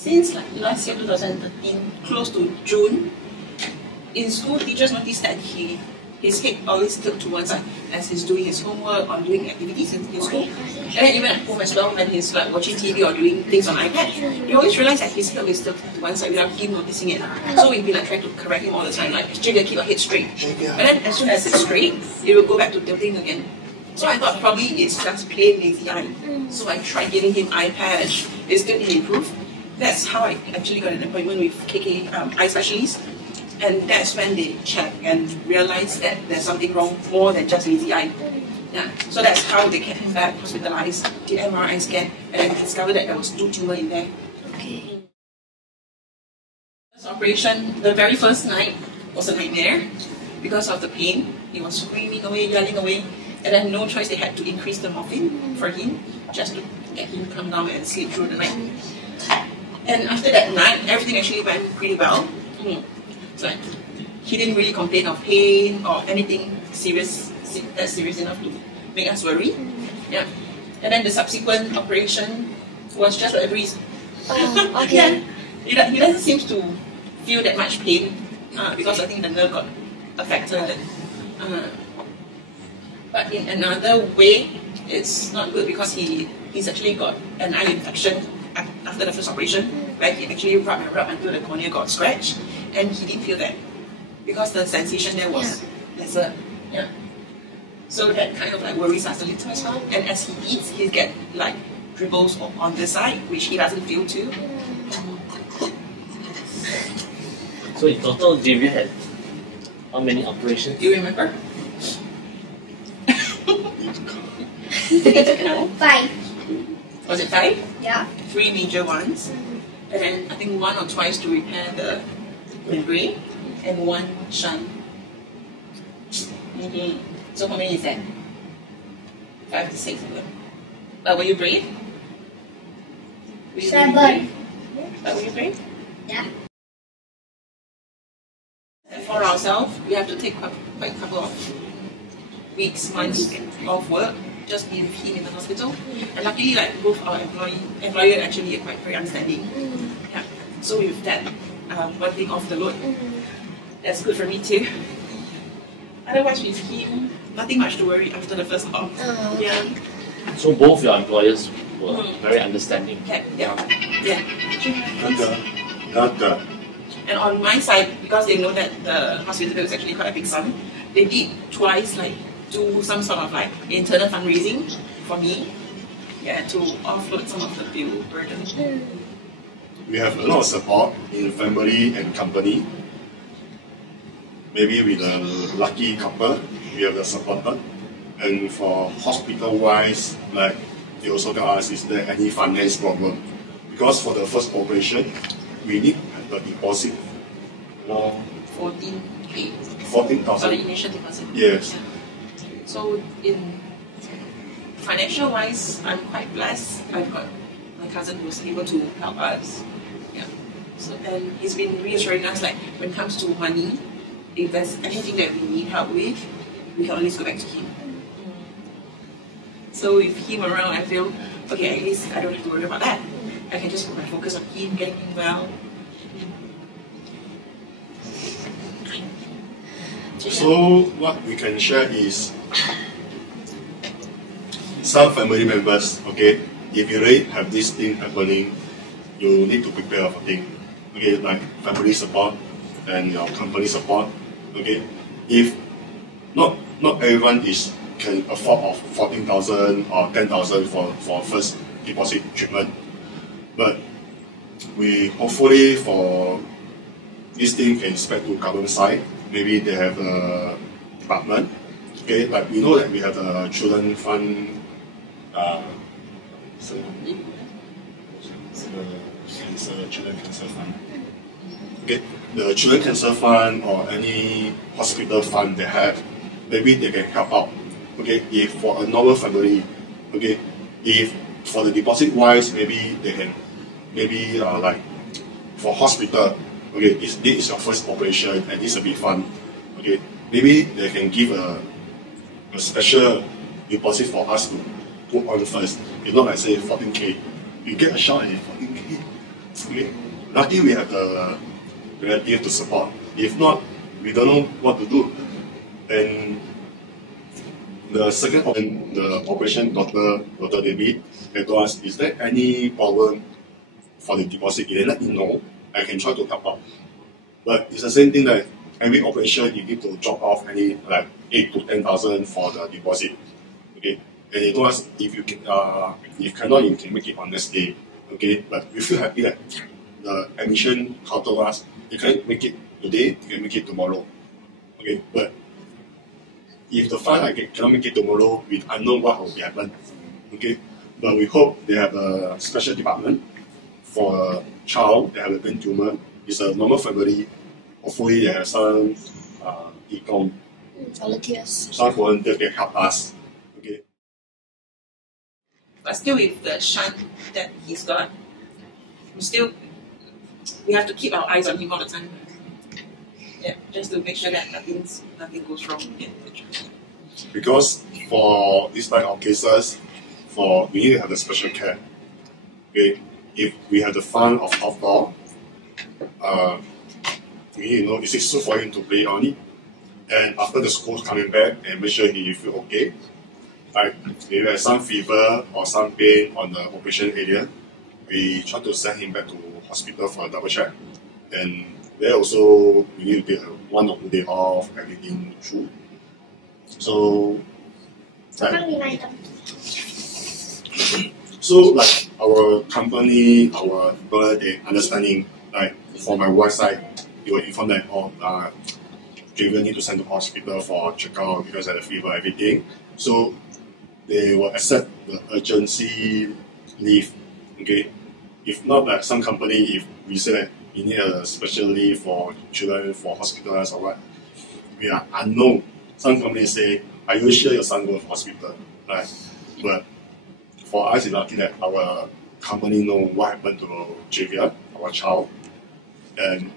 since like last year, 2013, close to June, in school, teachers noticed that his head always tilted to one side as he's doing his homework or doing activities in school. And then even at home as well, when he's like watching TV or doing things on iPad, we always realize that his head is tilted to one side without him noticing it. So we've been like trying to correct him all the time, like, Javier, keep your head straight. And then as soon as it's straight, it will go back to tilting again. So I thought probably it's just plain lazy eye. So I tried giving him eye patch. It still didn't improve. That's how I actually got an appointment with KK eye specialist. And that's when they checked and realized that there's something wrong more than just lazy eye. Yeah. So that's how they came back, hospitalized, did MRI scan, and discovered that there was 2 tumors in there. Okay. This operation, the very first night was a nightmare because of the pain. He was screaming away, yelling away, and then no choice, they had to increase the morphine for him just to get him to come down and sleep through the night. And after that night, everything actually went pretty well. Like, he didn't really complain of pain or anything serious, that's serious enough to make us worry. Yeah. And then the subsequent operation was just a breeze. Oh, okay. Yeah. He doesn't seem to feel that much pain because I think the nerve got affected. But in another way, it's not good because he's actually got an eye infection after the first operation, where he actually rubbed until the cornea got scratched. And he didn't feel that because the sensation there was lesser. Yeah. So that kind of like worries us a little as well. And as he eats, he get like dribbles on the side, which he doesn't feel too. So in total, Javier had how many operations? Do you remember? 5. Was it 5? Yeah. 3 major ones. And then I think 1 or twice to repair the membrane, and 1 shunt. So how many is that? 5 to 6 of them. But were you brave? 7. But were you brave? Yeah. And for ourselves, we have to take quite a couple of weeks, months off work, just be with him in the hospital. And luckily, like both our employer actually are quite very understanding. Yeah. So with that, one thing off the load. That's good for me too. Otherwise with him, nothing much to worry after the first op. Yeah. So both your employers were very understanding. Yeah. And on my side, because they know that the hospital bill is actually quite a big sum, they did twice like do some sort of like internal fundraising for me, to offload some of the bill burden. We have a lot of support in family and company. Maybe with a lucky couple, we have the supporter. And for hospital-wise, like they also got us, is there any finance problem? Because for the first operation, we need the deposit for 14K. 14,000. For the initial deposit. Yes. Yeah. So in financial-wise, I'm quite blessed. I've got my cousin who was able to help us. Yeah. So and he's been reassuring us like when it comes to money, if there's anything that we need help with, we can always go back to him. So with him around, I feel okay. At least I don't have to worry about that. I can just put my focus on him getting him well. So what we can share is some family members, okay, if you really have this thing happening, you need to prepare for things. Okay, like family support and your company support. Okay, if not everyone can afford of 14,000 or 10,000 for first deposit treatment, but we hopefully for this thing can spread to government side. Maybe they have a department. Okay, like we know that we have the children fund. Children cancer fund. Okay, the children cancer fund or any hospital fund they have, maybe they can help out. Okay, if for a normal family, okay, if for the deposit wise, maybe they can, like for hospital, okay, this is your first operation and this is a big fund, okay, maybe they can give a special deposit for us to put on first. It's not like say 14K, you get a shot at 14K. Okay? Lucky we have the relative to support. If not, we don't know what to do. And the second option, the operation Dr. David, they told us, is there any problem for the deposit? If they let me know, I can try to help out. But it's the same thing that every operation you need to drop off any like 8 to 10,000 for the deposit. Okay, and they told us if you can, if cannot, you can make it on next day. Okay, but we feel happy that the admission counter us, you can make it today, you can make it tomorrow. Okay, but if the fund cannot make it tomorrow, we unknown what will happen. Okay, but we hope they have a special department for a child that have a brain tumor. It's a normal family. Hopefully, they have some volunteers. Some volunteers can help us. Okay. But still, with the shunt that he's got, we have to keep our eyes on him all the time. Yeah, just to make sure that nothing goes wrong in the future. Because for this type of cases, we need to have the special care. Okay, if we have the fund of outdoor, we need to know is it suit for him to play on it, and after the school coming back and make sure he feel okay. Like if he has some fever or some pain on the operation area, we try to send him back to hospital for a double check, and there also we need to get 1 or 2 days off, everything through. So, like our company, our people, they understanding. Like for my wife's side, they were informed that Javier need to send to hospital for checkout because of the fever, everything. So they will accept the urgency leave. Okay, if not, like some company, if we say that you need a special leave for children for hospitalized or what, we are unknown. Some companies say, are you sure your son go to hospital? Right? But for us, it's lucky that our company know what happened to Javier, our child. And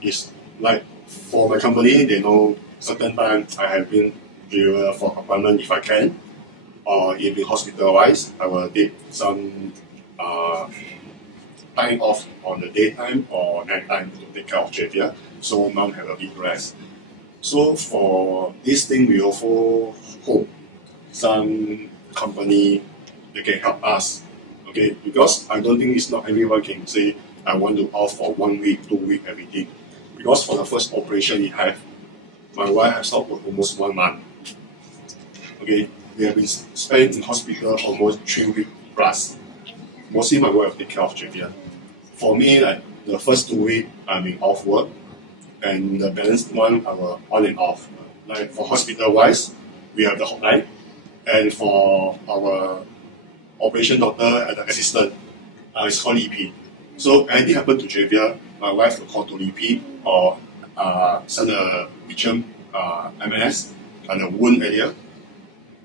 it's like, for my company, they know certain times I have been Javier for appointment if I can, or if in hospitalized, I will take some time off on the daytime or night time to take care of Javier, so mom have a big rest. So for this thing, we also hope some company they can help us. Okay, because I don't think it's not everyone can say I want to off for 1 week, 2 weeks, everything. Because for the first operation he had, my wife has stopped for almost 1 month. Okay, we have been spent in hospital almost 3 weeks plus. Mostly my wife take care of Javier. For me, like the first 2 weeks I'm in off work, and the balance one I will on and off. Like for hospital wise, we have the hotline, and for our operation doctor and the assistant, it's called EP. So anything happen to Javier, my wife will call to EP or send a picture MS and the wound area.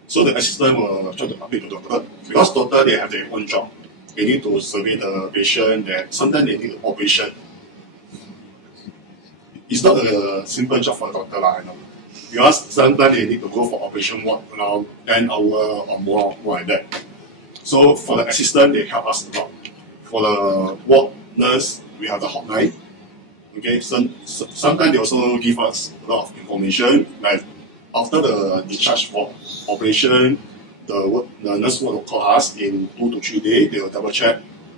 So the assistant will try to update the doctor, because doctor they have their own job. They need to survey the patient. That sometimes they need an operation. It's not a simple job for a doctor, I know. Because sometimes they need to go for operation work around 10 hours or more like that. So for the assistant, they help us a lot. For the ward nurse, we have the hotline. Okay, sometimes they also give us a lot of information. Like after the discharge for operation, the nurse will call us in 2 to 3 days. They will double check,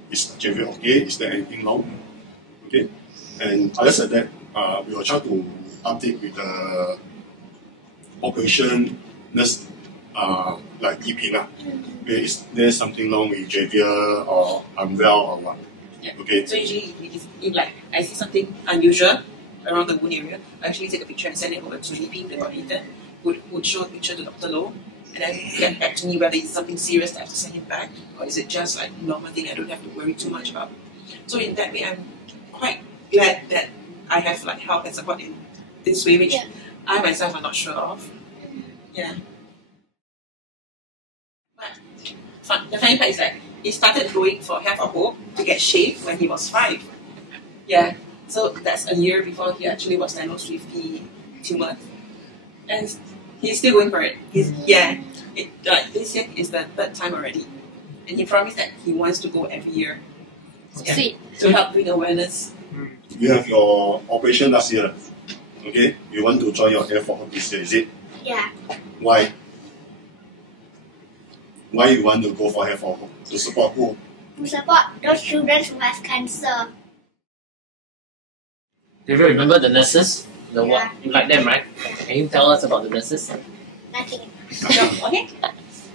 is Javier okay? Is there anything wrong? Okay, and other than that, we will try to update with the operation nurse, like EP lah. Okay, is there something wrong with Javier or unwell or what? Yeah. Okay. So usually, if like I see something unusual around the wound area, I actually take a picture and send it over to EP, the coordinator, would show a picture to Dr. Low, and then get back to me whether it's something serious that I have to send him back, or is it just like normal thing I don't have to worry too much about. So in that way, I'm quite glad that I have like help and support in this way, which I myself am not sure of. Yeah. But the funny part is that he started going for Health of Hope to get shaved when he was 5. Yeah. So that's a year before he actually was diagnosed with the tumor. And he's still going for it. This year is the 3rd time already. And he promised that he wants to go every year. Sweet. to help bring awareness. You have your operation last year. Okay? You want to join your Air Force this year, is it? Yeah. Why? Why you want to go for Air Force? To support who? To support those children who have cancer. Do you remember the nurses? The Yeah. what? You like them, right? Can you tell us about the nurses? Nothing. No, okay?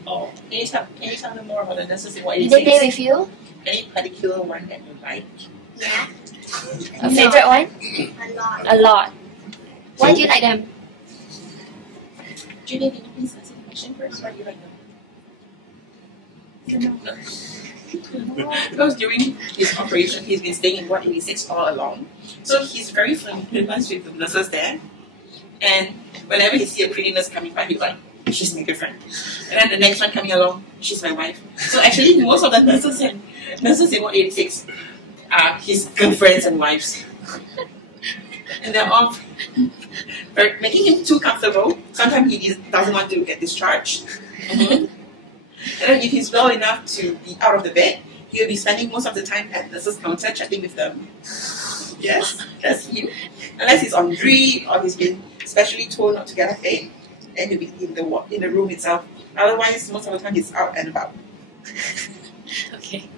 Oh, can you tell them more about the nurses and what Did it they play takes? with you? Any particular one that you like? Yeah. A favorite one? A lot. A lot. Why do you like them? Julia, can you please answer the question first? Why do you like them? Because during his operation, he's been staying in Ward 86 all along. So he's very familiar with the nurses there. And whenever he sees a pretty nurse coming by, he's like, she's my girlfriend. And then the next one coming along, she's my wife. So actually, most of the nurses in Ward 86 are his girlfriends and wives. And they're all making him too comfortable. Sometimes he doesn't want to get discharged. And then if he's well enough to be out of the bed, he'll be spending most of the time at the nurse's counter chatting with them. Yes, that's him. Unless he's on drip or he's been specially told not to get off bed, then he'll be in the room itself. Otherwise, most of the time he's out and about. Okay.